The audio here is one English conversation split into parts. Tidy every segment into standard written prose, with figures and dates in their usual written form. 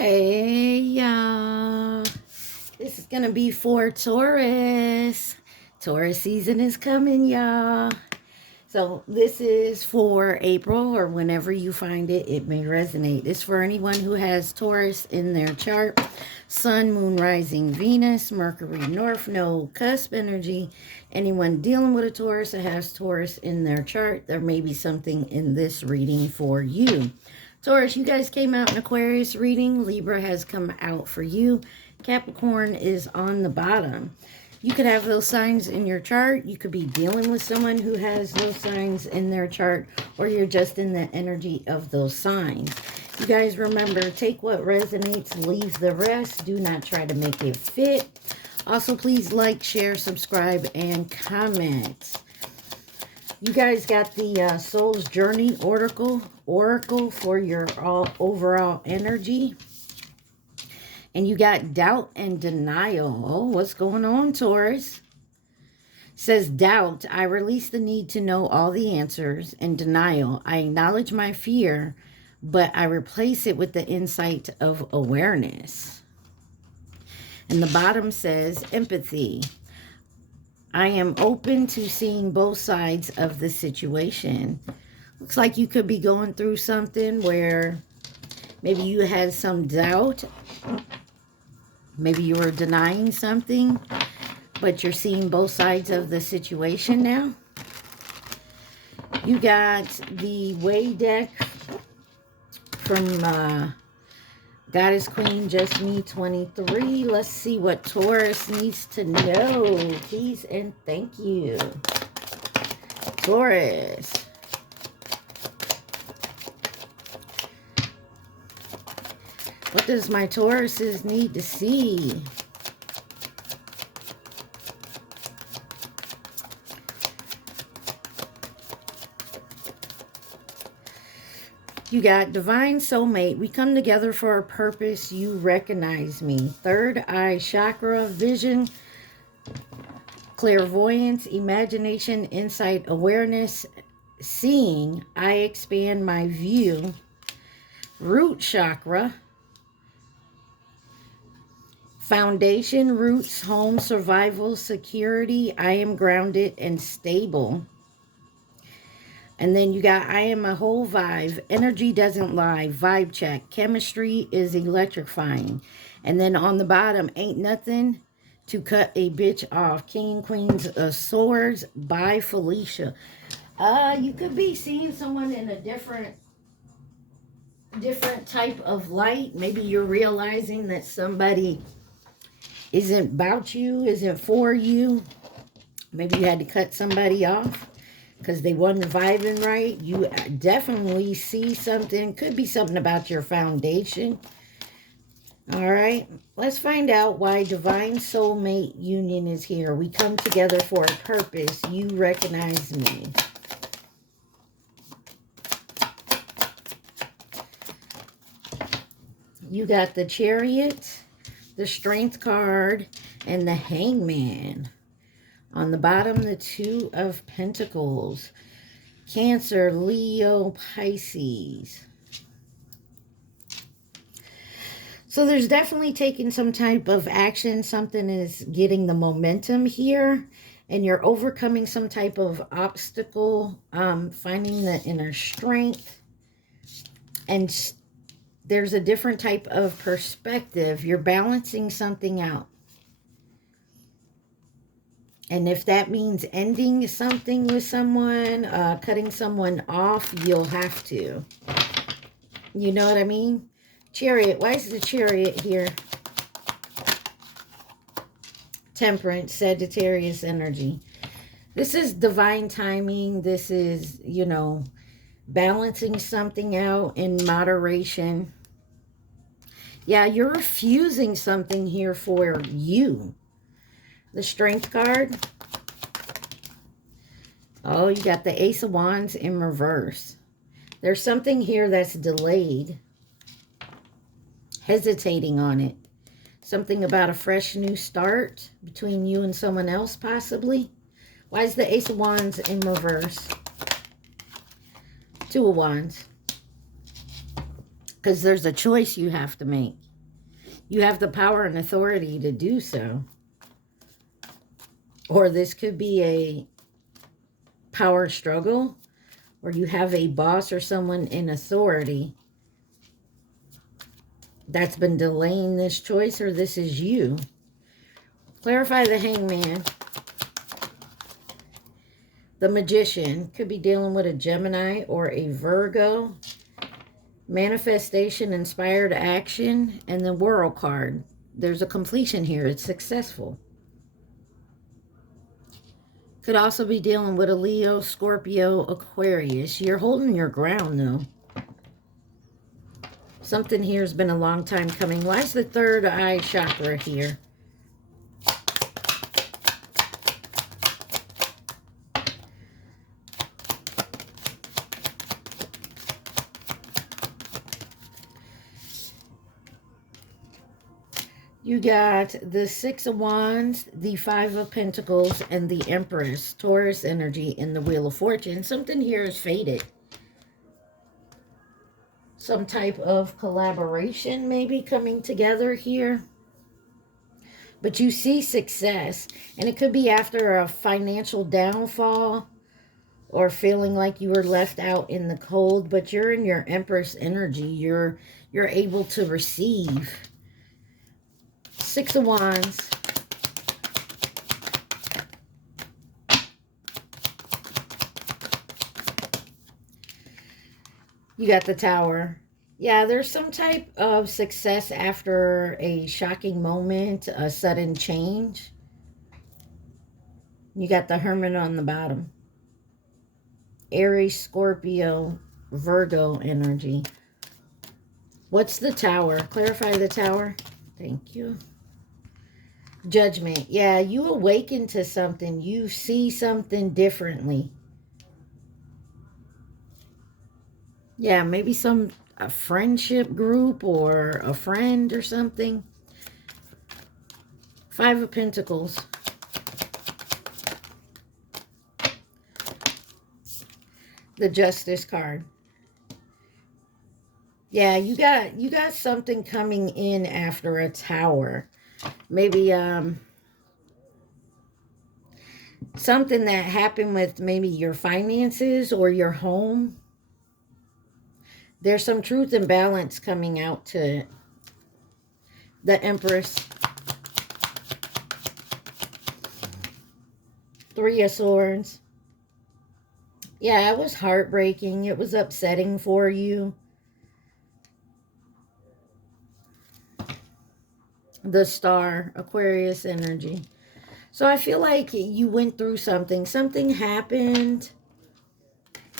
Hey, y'all. This is going to be for Taurus. Taurus season is coming, y'all. So this is for April, or whenever you find it, it may resonate. It's for anyone who has Taurus in their chart. Sun, Moon, Rising, Venus, Mercury, North Node, Cusp energy. Anyone dealing with a Taurus that has Taurus in their chart, there may be something in this reading for you. Taurus, you guys came out in Aquarius reading. Libra has come out for you. Capricorn is on the bottom. You could have those signs in your chart. You could be dealing with someone who has those signs in their chart, or you're just in the energy of those signs. You guys remember, take what resonates, leave the rest. Do not try to make it fit. Also, please like, share, subscribe, and comment. You guys got the Soul's Journey Oracle for your overall energy. And you got doubt and denial. Oh, what's going on, Taurus? Says doubt. I release the need to know all the answers. And denial. I acknowledge my fear, but I replace it with the insight of awareness. And the bottom says empathy. I am open to seeing both sides of the situation. Looks like you could be going through something where maybe you had some doubt. Maybe you were denying something, but you're seeing both sides of the situation now. You got the Way deck from Goddess Queen Just Me 23. Let's see what Taurus needs to know. Please and thank you. Taurus. What does my Tauruses need to see? You got divine soulmate. We come together for a purpose. You recognize me. Third eye chakra, vision, clairvoyance, imagination, insight, awareness, seeing. I expand my view. Root chakra. Foundation, roots, home, survival, security. I am grounded and stable. And then you got, I am a whole vibe. Energy doesn't lie. Vibe check. Chemistry is electrifying. And then on the bottom, ain't nothing to cut a bitch off. King, Queens of Swords by Felicia. You could be seeing someone in a different type of light. Maybe you're realizing that somebody isn't about you, isn't for you. Maybe you had to cut somebody off because they wasn't vibing right. You definitely see something. Could be something about your foundation. All right. Let's find out why Divine Soulmate Union is here. We come together for a purpose. You recognize me. You got the Chariot, the Strength card, and the Hangman. On the bottom, the Two of Pentacles. Cancer, Leo, Pisces. So there's definitely taking some type of action. Something is getting the momentum here. And you're overcoming some type of obstacle. Finding the inner strength. And there's a different type of perspective. You're balancing something out. And if that means ending something with someone, cutting someone off, you'll have to. You know what I mean? Chariot. Why is the Chariot here? Temperance, Sagittarius energy. This is divine timing. This is, you know, balancing something out in moderation. Yeah, you're refusing something here for you. The Strength card. Oh, you got the Ace of Wands in reverse. There's something here that's delayed. Hesitating on it. Something about a fresh new start between you and someone else, possibly. Why is the Ace of Wands in reverse? Two of Wands. Because there's a choice you have to make. You have the power and authority to do so. Or this could be a power struggle, or you have a boss or someone in authority that's been delaying this choice, or this is you. Clarify the Hangman. The Magician could be dealing with a Gemini or a Virgo. Manifestation, inspired action, and the World card. There's a completion here. It's successful. Could also be dealing with a Leo, Scorpio, Aquarius. You're holding your ground, though. Something here has been a long time coming. Why is the third eye chakra here? You got the Six of Wands, the Five of Pentacles, and the Empress. Taurus energy in the Wheel of Fortune. Something here is faded. Some type of collaboration maybe coming together here. But you see success. And it could be after a financial downfall, or feeling like you were left out in the cold. But you're in your Empress energy. You're able to receive. Six of Wands. You got the Tower. Yeah, there's some type of success after a shocking moment, a sudden change. You got the Hermit on the bottom. Aries, Scorpio, Virgo energy. What's the Tower? Clarify the Tower. Thank you. Judgment. Yeah, you awaken to something. You see something differently. Yeah, maybe a friendship group or a friend or something. Five of Pentacles. The Justice card. Yeah, you got something coming in after a Tower. Maybe something that happened with maybe your finances or your home. There's some truth and balance coming out to the Empress. Three of Swords. Yeah, it was heartbreaking. It was upsetting for you. The Star, Aquarius energy. So I feel like you went through something. Something happened.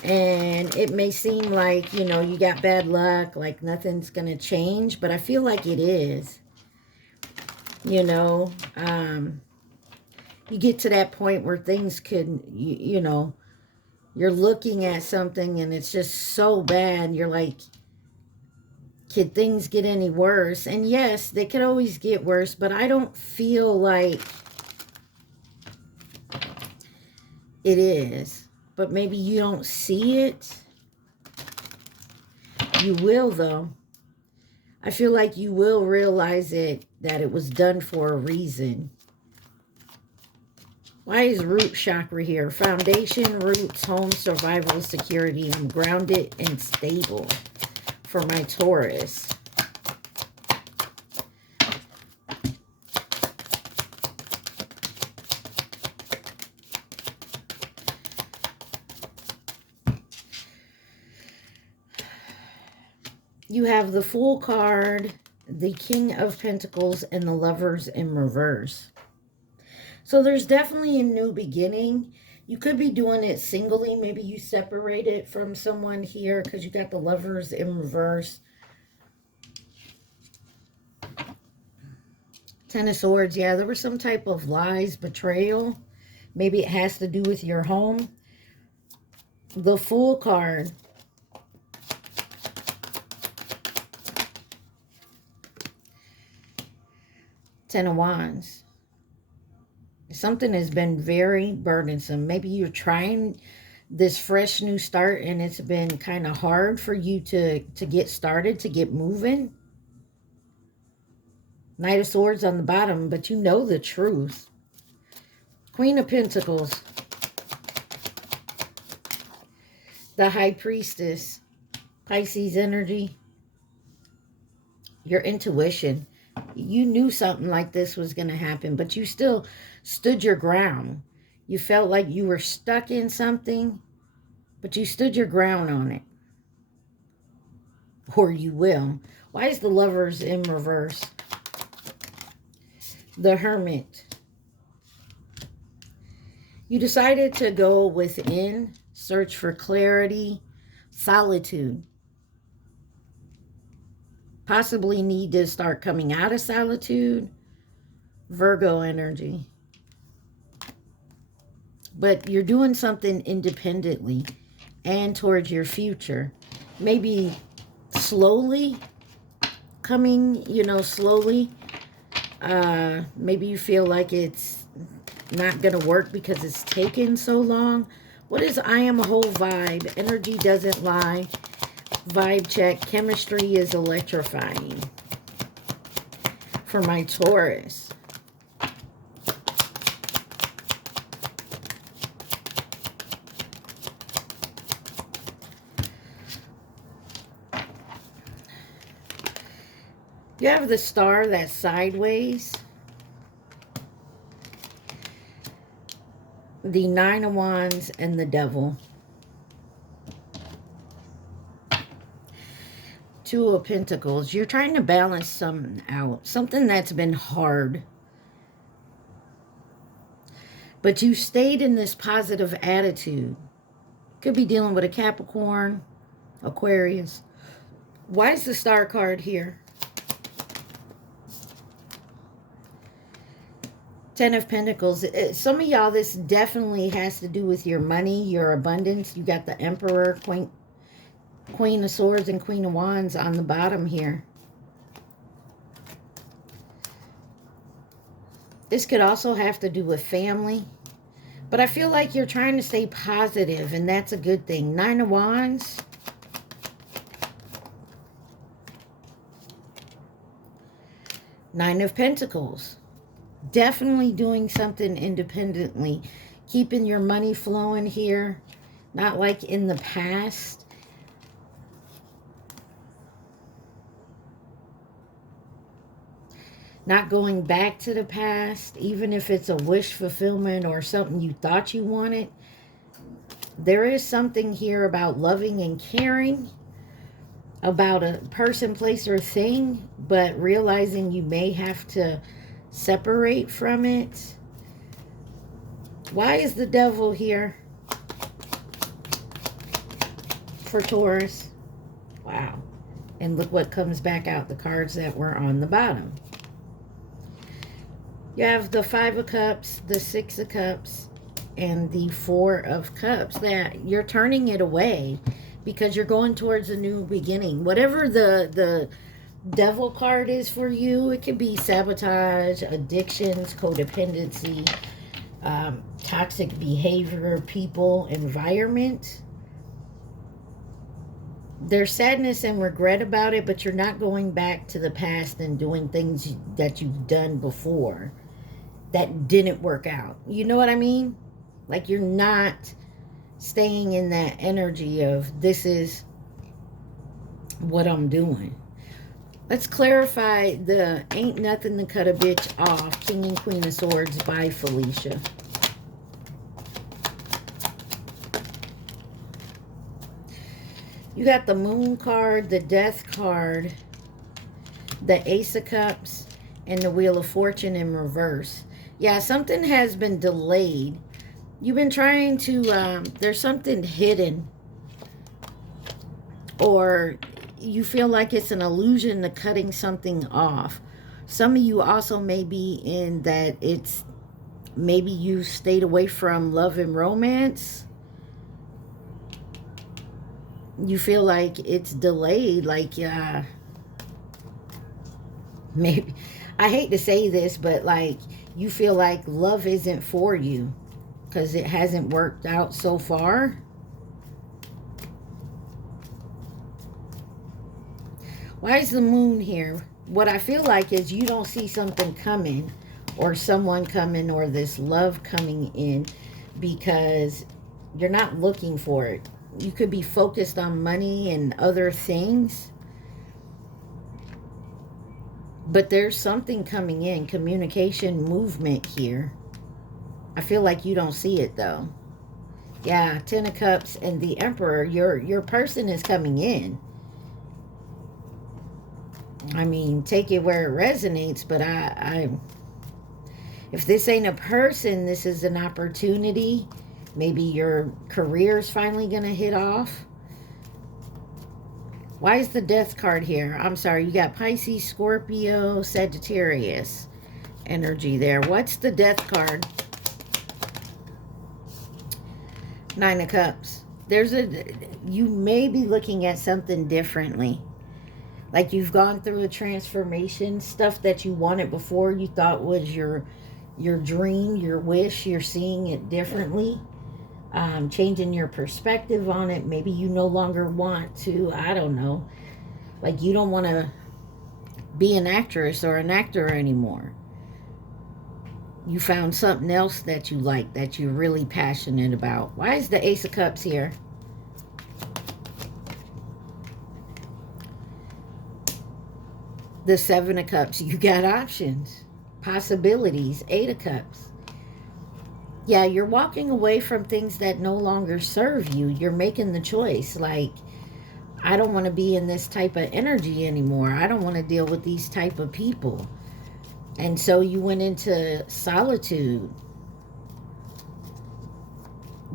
And it may seem like, you know, you got bad luck. Like nothing's going to change. But I feel like it is. You know. You get to that point where things could, you know. You're looking at something and it's just so bad. You're like, could things get any worse? And yes, they could always get worse. But I don't feel like it is. But maybe you don't see it. You will, though. I feel like you will realize that it was done for a reason. Why is root chakra here? Foundation, roots, home, survival, security. I'm grounded and stable for my Taurus. You have the Fool card, the King of Pentacles, and the Lovers in reverse. So there's definitely a new beginning. You could be doing it singly. Maybe you separate it from someone here because you got the Lovers in reverse. Ten of Swords. Yeah, there was some type of lies, betrayal. Maybe it has to do with your home. The Fool card. Ten of Wands. Something has been very burdensome. Maybe you're trying this fresh new start and it's been kind of hard for you to get started, to get moving. Knight of Swords on the bottom, but you know the truth. Queen of Pentacles. The High Priestess. Pisces energy. Your intuition. You knew something like this was going to happen, but you still stood your ground. You felt like you were stuck in something, but you stood your ground on it. Or you will. Why is the Lovers in reverse? The Hermit. You decided to go within, search for clarity, solitude. Possibly need to start coming out of solitude. Virgo energy. But you're doing something independently and towards your future. Maybe slowly coming, you know, slowly. Maybe you feel like it's not going to work because it's taken so long. What is I am a whole vibe? Energy doesn't lie. Vibe check. Chemistry is electrifying. For my Taurus. You have the Star that's sideways. The Nine of Wands and the Devil. Two of Pentacles. You're trying to balance something out. Something that's been hard. But you stayed in this positive attitude. Could be dealing with a Capricorn, Aquarius. Why is the Star card here? Ten of Pentacles. Some of y'all, this definitely has to do with your money, your abundance. You got the Emperor, Queen of Swords, and Queen of Wands on the bottom here. This could also have to do with family. But I feel like you're trying to stay positive, and that's a good thing. Nine of Wands. Nine of Pentacles. Definitely doing something independently. Keeping your money flowing here. Not like in the past. Not going back to the past. Even if it's a wish fulfillment or something you thought you wanted. There is something here about loving and caring. About a person, place, or thing. But realizing you may have to separate from it. Why is the Devil here for Taurus? Wow. And look what comes back out, the cards that were on the bottom. You have the Five of Cups, the Six of Cups, and the Four of Cups. That you're turning it away because you're going towards a new beginning. Whatever the Devil card is for you, it could be sabotage, addictions, codependency, toxic behavior, people, environment. There's sadness and regret about it, but you're not going back to the past and doing things that you've done before that didn't work out. You know what I mean? Like you're not staying in that energy of this is what I'm doing. Let's clarify the Ain't Nothing to Cut a Bitch Off, King and Queen of Swords by Felicia. You got the Moon card, the Death card, the Ace of Cups, and the Wheel of Fortune in reverse. Yeah, something has been delayed. You've been trying to, there's something hidden. Or you feel like it's an illusion to cutting something off. Some of you also may be in that it's, maybe you stayed away from love and romance. You feel like it's delayed, like, maybe, I hate to say this, but like, you feel like love isn't for you because it hasn't worked out so far. Why is the moon here? What I feel like is you don't see something coming, or someone coming, or this love coming in, because you're not looking for it. You could be focused on money and other things, but there's something coming in, communication, movement here. I feel like you don't see it though. Yeah, Ten of Cups and the Emperor. Your person is coming in. I mean, take it where it resonates, but if this ain't a person, this is an opportunity. Maybe your career's finally going to hit off. Why is the Death card here? I'm sorry, you got Pisces, Scorpio, Sagittarius energy there. What's the Death card? Nine of Cups. You may be looking at something differently. Like you've gone through a transformation, stuff that you wanted before you thought was your dream, your wish, you're seeing it differently. Changing your perspective on it. Maybe you no longer want to, I don't know, like you don't want to be an actress or an actor anymore. You found something else that you like, that you're really passionate about. Why is the Ace of Cups here? The Seven of Cups. You got options, possibilities. Eight of Cups. Yeah, you're walking away from things that no longer serve you. You're making the choice. Like, I don't want to be in this type of energy anymore. I don't want to deal with these type of people. And so you went into solitude.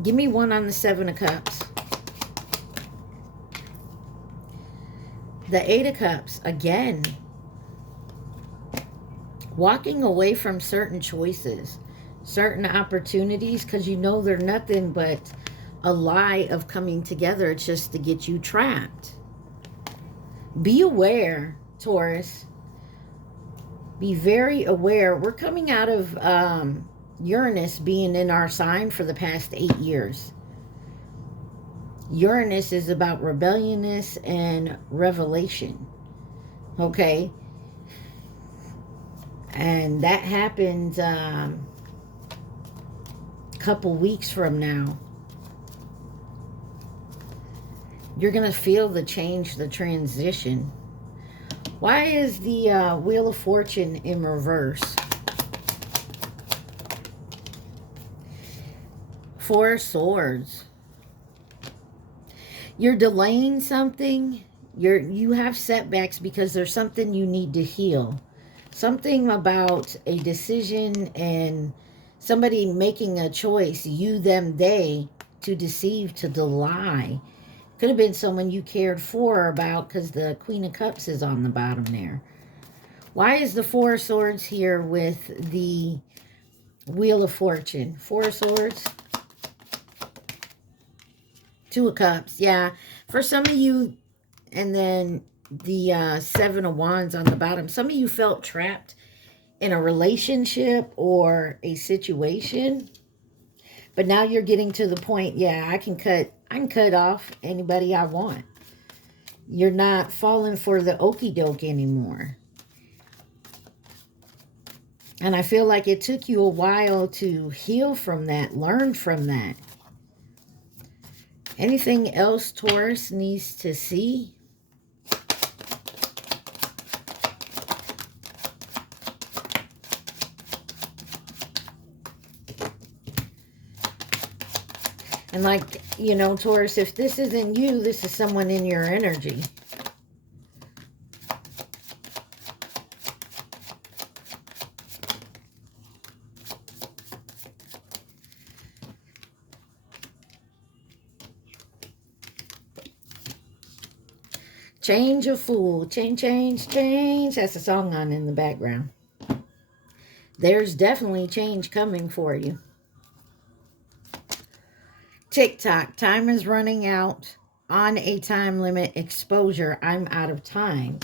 Give me one on the Seven of Cups. The Eight of Cups, again. Walking away from certain choices, certain opportunities, because you know they're nothing but a lie of coming together. It's just to get you trapped. Be aware, Taurus. Be very aware. We're coming out of Uranus being in our sign for the past 8 years. Uranus is about rebelliousness and revelation. Okay? And that happens couple weeks from now. You're going to feel the change, the transition. Why is the Wheel of Fortune in reverse? Four of Swords. You're delaying something. You have setbacks because there's something you need to heal. Something about a decision and somebody making a choice, you, them, they, to deceive, to lie. Could have been someone you cared for about, because the Queen of Cups is on the bottom there. Why is the Four of Swords here with the Wheel of Fortune? Four of Swords. Two of Cups. Yeah. For some of you, and then the Seven of Wands on the bottom. Some of you felt trapped in a relationship or a situation, but now you're getting to the point, yeah, I can cut off anybody I want. You're not falling for the okie doke anymore. And I feel like it took you a while to heal from that, learn from that. Anything else Taurus needs to see? And like, you know, Taurus, if this isn't you, this is someone in your energy. Change a fool. Change, change, change. That's a song on in the background. There's definitely change coming for you. TikTok, time is running out. On a time limit, exposure, I'm out of time.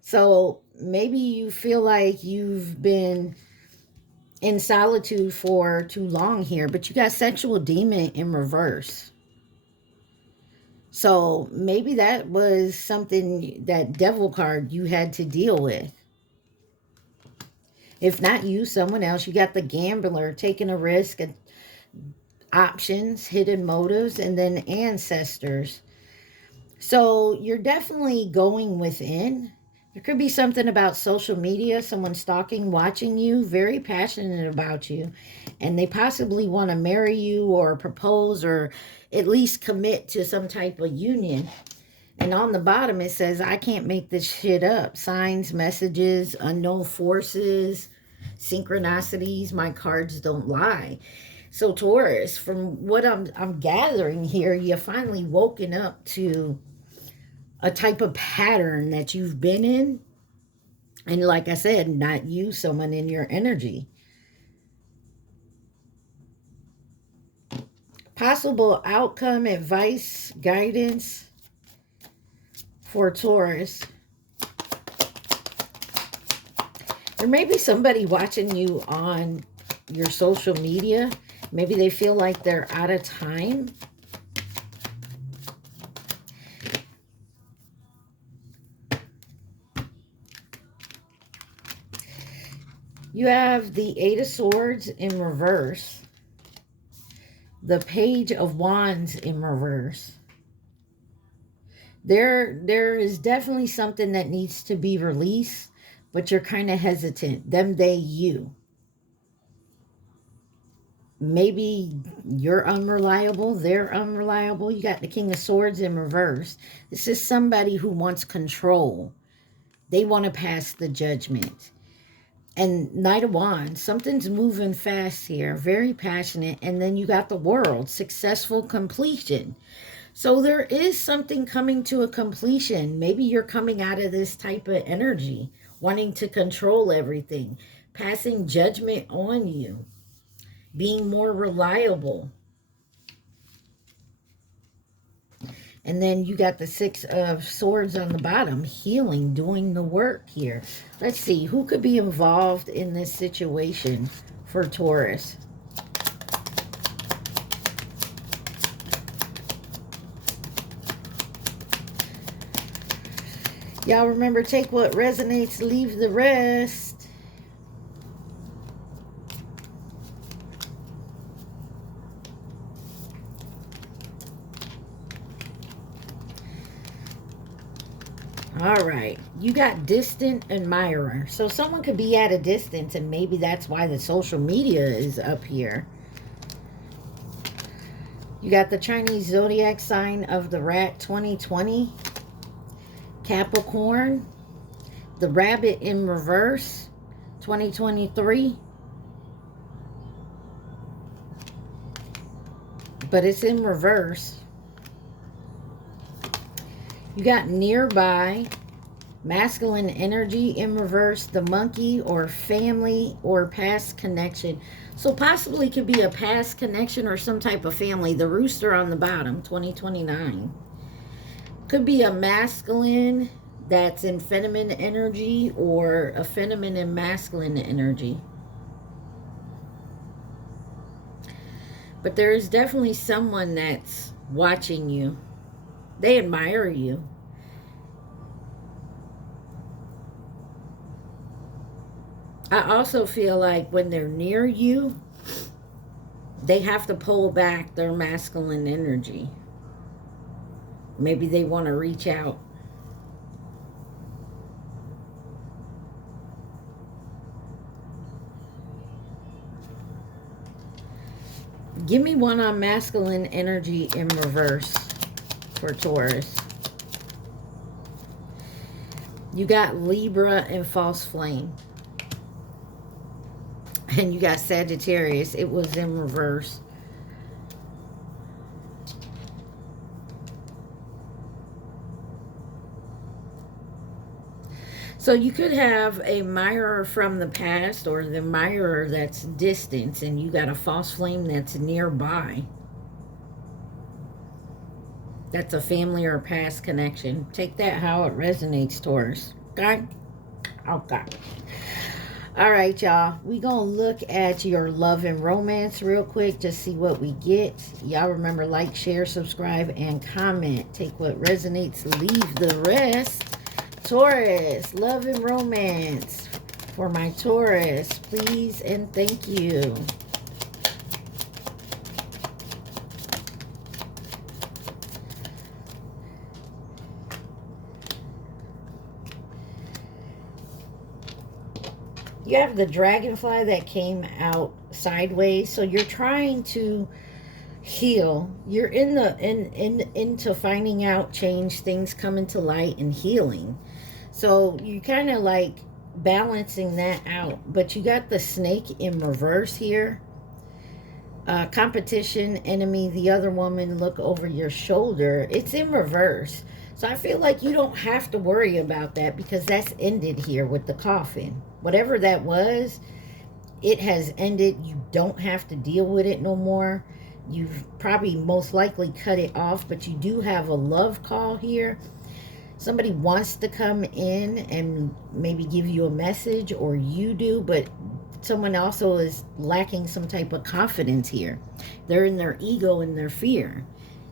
So maybe you feel like you've been in solitude for too long here, but you got sexual demon in reverse. So maybe that was something, that devil card, you had to deal with. If not you, someone else. You got the gambler, taking a risk, options, hidden motives, and then ancestors. So you're definitely going within. There could be something about social media, someone stalking, watching you, very passionate about you, and they possibly want to marry you or propose or at least commit to some type of union. And on the bottom it says, I can't make this shit up. Signs, messages, unknown forces, synchronicities, my cards don't lie. So Taurus, from what I'm gathering here, you finally woken up to a type of pattern that you've been in. And like I said, not you, someone in your energy. Possible outcome, advice, guidance for Taurus. There may be somebody watching you on your social media. Maybe they feel like they're out of time. You have the Eight of Swords in reverse. The Page of Wands in reverse. There is definitely something that needs to be released, but you're kind of hesitant. Them, they, you. Maybe you're unreliable, they're unreliable. You got the King of Swords in reverse. This is somebody who wants control. They want to pass the judgment. And Knight of Wands, something's moving fast here, very passionate. And then you got the World, successful completion. So there is something coming to a completion. Maybe you're coming out of this type of energy, wanting to control everything, passing judgment on you, being more reliable. And then you got the Six of Swords on the bottom, healing, doing the work here. Let's see, who could be involved in this situation for Taurus? Y'all remember, take what resonates, leave the rest. All right, you got distant admirer. So someone could be at a distance, and maybe that's why the social media is up here. You got the Chinese zodiac sign of the rat 2020. Capricorn. The rabbit in reverse 2023. But it's in reverse. You got nearby, masculine energy in reverse, the monkey, or family or past connection. So possibly could be a past connection or some type of family. The rooster on the bottom, 2029. Could be a masculine that's in feminine energy or a feminine and masculine energy. But there is definitely someone that's watching you. They admire you. I also feel like when they're near you, they have to pull back their masculine energy. Maybe they want to reach out. Give me one on masculine energy in reverse for Taurus. You got Libra and false flame. And you got Sagittarius. It was in reverse. So you could have a mirror from the past or the mirror that's distant, and you got a false flame that's nearby. That's a family or a past connection. Take that how it resonates, Taurus. Okay? Okay. All right, y'all. We gonna look at your love and romance real quick. Just see what we get. Y'all remember, like, share, subscribe, and comment. Take what resonates, leave the rest. Taurus, love and romance. For my Taurus, please and thank you. You have the dragonfly that came out sideways, so you're trying to heal. You're into finding out, change, things coming to light, and healing. So you kind of like balancing that out, but you got the snake in reverse here. Competition, enemy, the other woman, look over your shoulder. It's in reverse. So I feel like you don't have to worry about that because that's ended here with the coffin. Whatever that was, it has ended. You don't have to deal with it no more. You've probably most likely cut it off, but you do have a love call here. Somebody wants to come in and maybe give you a message, or you do, but someone also is lacking some type of confidence here. They're in their ego and their fear.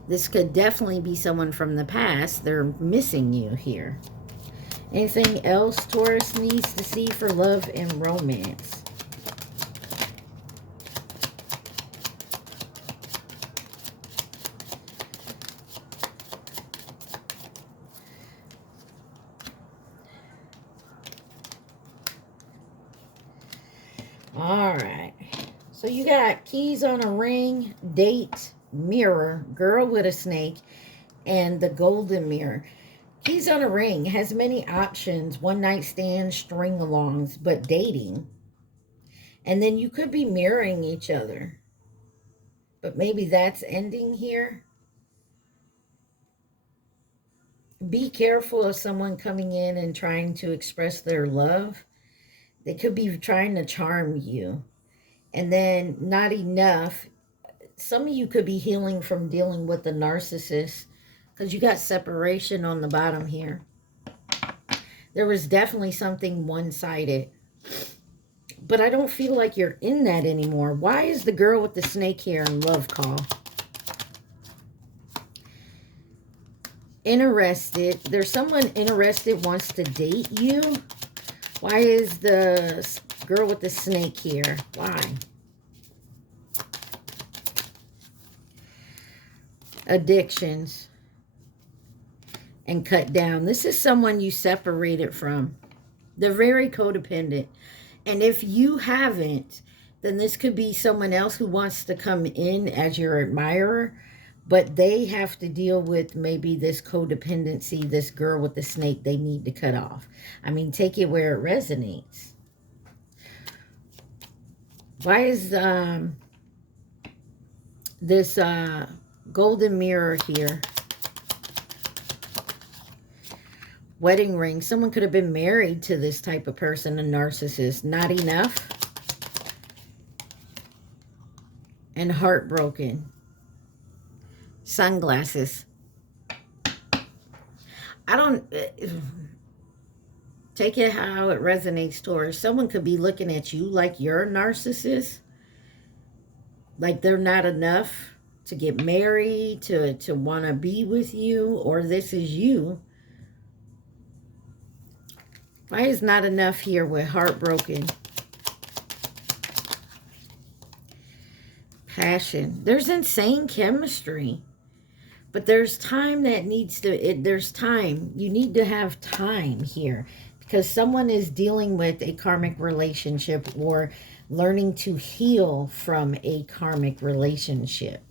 This could definitely be someone from the past. They're missing you here. Anything else Taurus needs to see for love and romance? All right. So you got keys on a ring, date, mirror, girl with a snake, and the golden mirror. Keys on a ring has many options, one night stands, string alongs, but dating. And then you could be mirroring each other. But maybe that's ending here. Be careful of someone coming in and trying to express their love. They could be trying to charm you. And then not enough. Some of you could be healing from dealing with the narcissist because you got separation on the bottom here. There was definitely something one-sided. But I don't feel like you're in that anymore. Why is the girl with the snake here in love call? Interested. There's someone interested, wants to date you. Why is the girl with the snake here? Why? Addictions. And cut down. This is someone you separated from. They're very codependent. And if you haven't, then this could be someone else who wants to come in as your admirer, but they have to deal with maybe this codependency, this girl with the snake they need to cut off. I mean, take it where it resonates. Why is this golden mirror here? Wedding ring. Someone could have been married to this type of person, a narcissist. Not enough. And heartbroken. Sunglasses. I don't... take it how it resonates, Taurus. Someone could be looking at you like you're a narcissist. Like they're not enough to get married, to want to be with you, or this is you. Why is not enough here with heartbroken? Passion. There's insane chemistry. But there's time that needs to... there's time. You need to have time here. Because someone is dealing with a karmic relationship or learning to heal from a karmic relationship.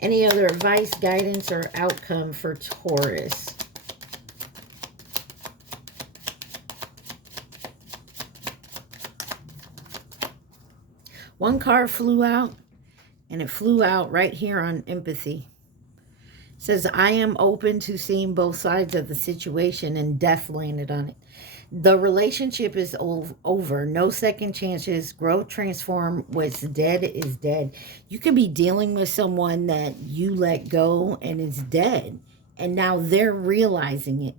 Any other advice, guidance, or outcome for Taurus? One card flew out, and it flew out right here on empathy. It says, I am open to seeing both sides of the situation, and death landed on it. The relationship is over. No second chances. Grow, transform. What's dead is dead. You could be dealing with someone that you let go and it's dead. And now they're realizing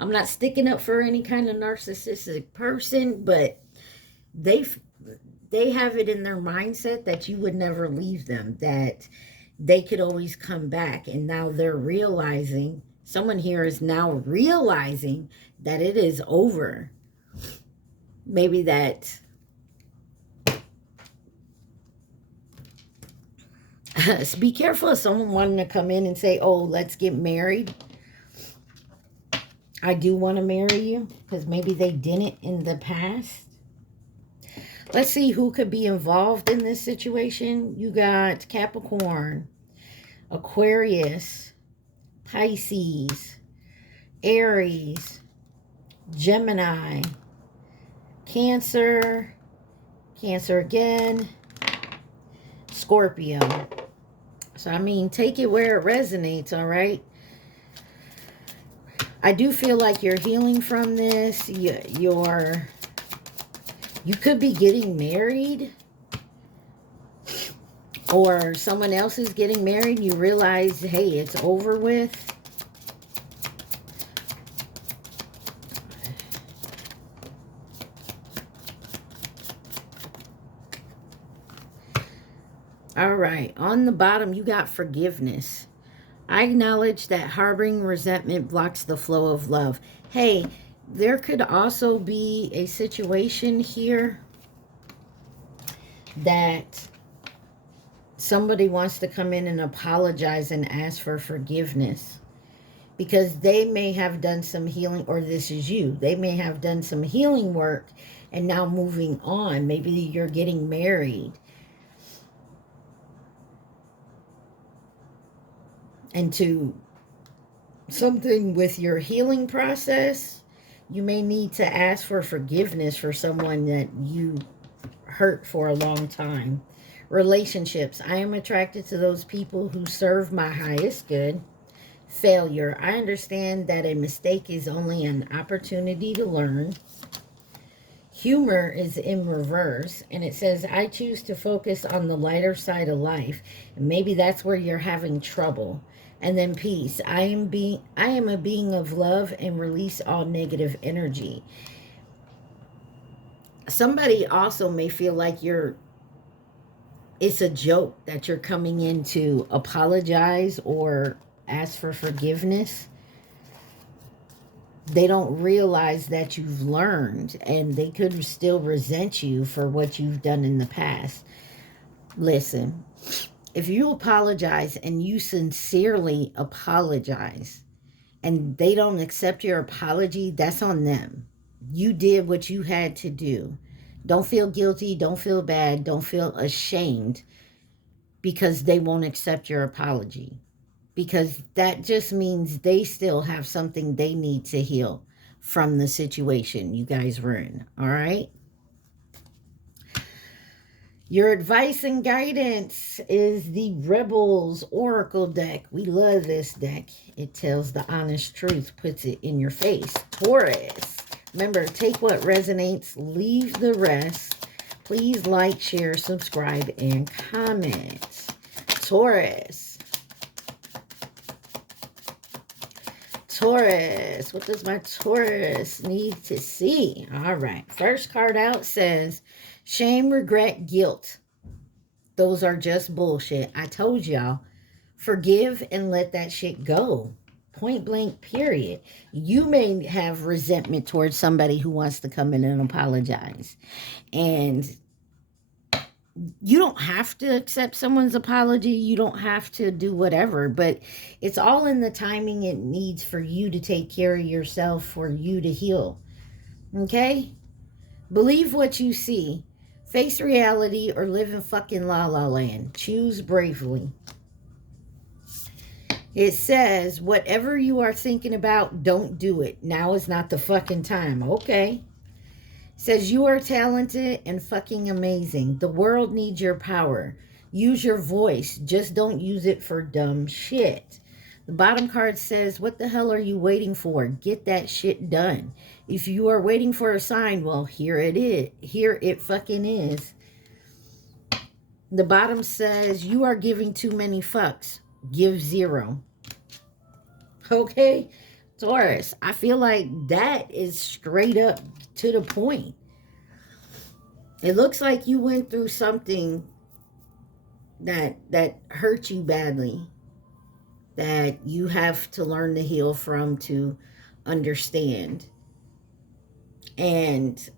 I'm not sticking up for any kind of narcissistic person, but they've they have it in their mindset that you would never leave them, that they could always come back. And now they're realizing, someone here is now realizing that it is over. Maybe that so be careful of someone wanting to come in and say, oh, let's get married. I do want to marry you, because maybe they didn't in the past. Let's see who could be involved in this situation. You got Capricorn, Aquarius, Pisces, Aries, Gemini, Cancer, Cancer again, Scorpio. So, I mean, take it where it resonates, all right? I do feel like you're healing from this. You could be getting married, or someone else is getting married. You realize, hey, it's over with. All right, on the bottom, you got forgiveness. I acknowledge that harboring resentment blocks the flow of love. Hey, there could also be a situation here that somebody wants to come in and apologize and ask for forgiveness, because they may have done some healing, or this is you. They may have done some healing work and now moving on. Maybe you're getting married. And to something with your healing process, you may need to ask for forgiveness for someone that you hurt for a long time. Relationships. I am attracted to those people who serve my highest good. Failure. I understand that a mistake is only an opportunity to learn. Humor is in reverse, and it says, I choose to focus on the lighter side of life. And maybe that's where you're having trouble. And then peace. I am a being of love and release all negative energy. Somebody also may feel like it's a joke that you're coming in to apologize or ask for forgiveness. They don't realize that you've learned, and they could still resent you for what you've done in the past. Listen, if you apologize and you sincerely apologize and they don't accept your apology, that's on them. You did what you had to do. Don't feel guilty. Don't feel bad. Don't feel ashamed because they won't accept your apology. Because that just means they still have something they need to heal from the situation you guys were in. All right? Your advice and guidance is the Rebels Oracle deck. We love this deck. It tells the honest truth, puts it in your face. Taurus. Remember, take what resonates, leave the rest. Please like, share, subscribe, and comment. Taurus. Taurus. What does my Taurus need to see? All right. First card out says, shame, regret, guilt. Those are just bullshit. I told y'all, forgive and let that shit go. Point blank, period. You may have resentment towards somebody who wants to come in and apologize. And you don't have to accept someone's apology. You don't have to do whatever. But it's all in the timing it needs for you to take care of yourself, for you to heal. Okay? Believe what you see. Face reality or live in fucking la la land. Choose bravely. It says, whatever you are thinking about, don't do it. Now is not the fucking time. Okay. It says, you are talented and fucking amazing. The world needs your power. Use your voice. Just don't use it for dumb shit. The bottom card says, what the hell are you waiting for? Get that shit done. If you are waiting for a sign, well, here it is. Here it fucking is. The bottom says, you are giving too many fucks. Give 0. Okay, Taurus, I feel like that is straight up to the point. It looks like you went through something that hurt you badly, that you have to learn to heal from, to understand. And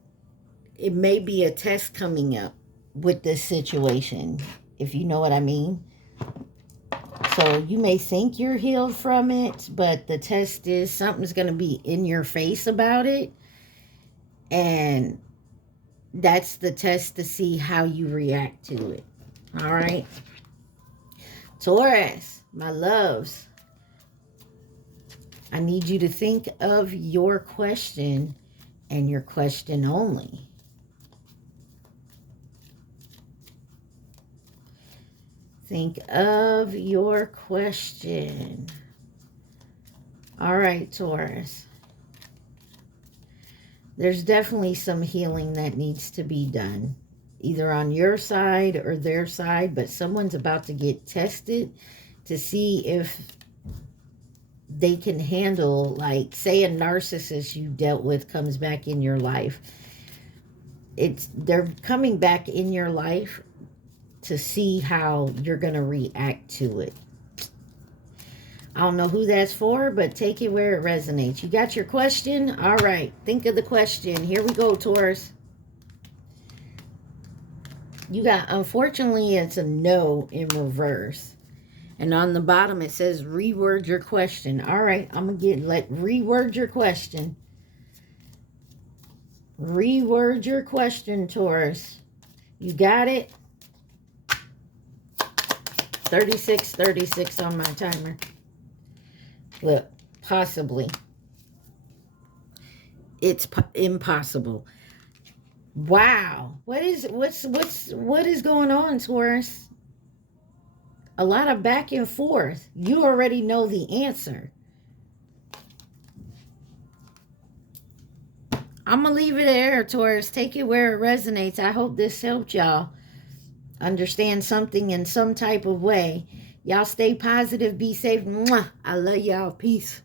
it may be a test coming up with this situation, if you know what I mean. So you may think you're healed from it, but the test is something's going to be in your face about it. And that's the test to see how you react to it. All right. Taurus, my loves, I need you to think of your question and your question only. Think of your question. All right, Taurus. There's definitely some healing that needs to be done, either on your side or their side, but someone's about to get tested to see if they can handle, like, say a narcissist you dealt with comes back in your life. They're coming back in your life to see how you're going to react to it. I don't know who that's for, but take it where it resonates. You got your question? All right. Think of the question. Here we go, Taurus. You got, unfortunately, it's a no in reverse. And on the bottom, it says, reword your question. All right. I'm going to reword your question. Reword your question, Taurus. You got it? 36 on my timer. Look, possibly. It's impossible. Wow. What is going on, Taurus? A lot of back and forth. You already know the answer. I'm going to leave it there, Taurus. Take it where it resonates. I hope this helped y'all understand something in some type of way. Y'all stay positive. Be safe. Mwah. I love y'all. Peace.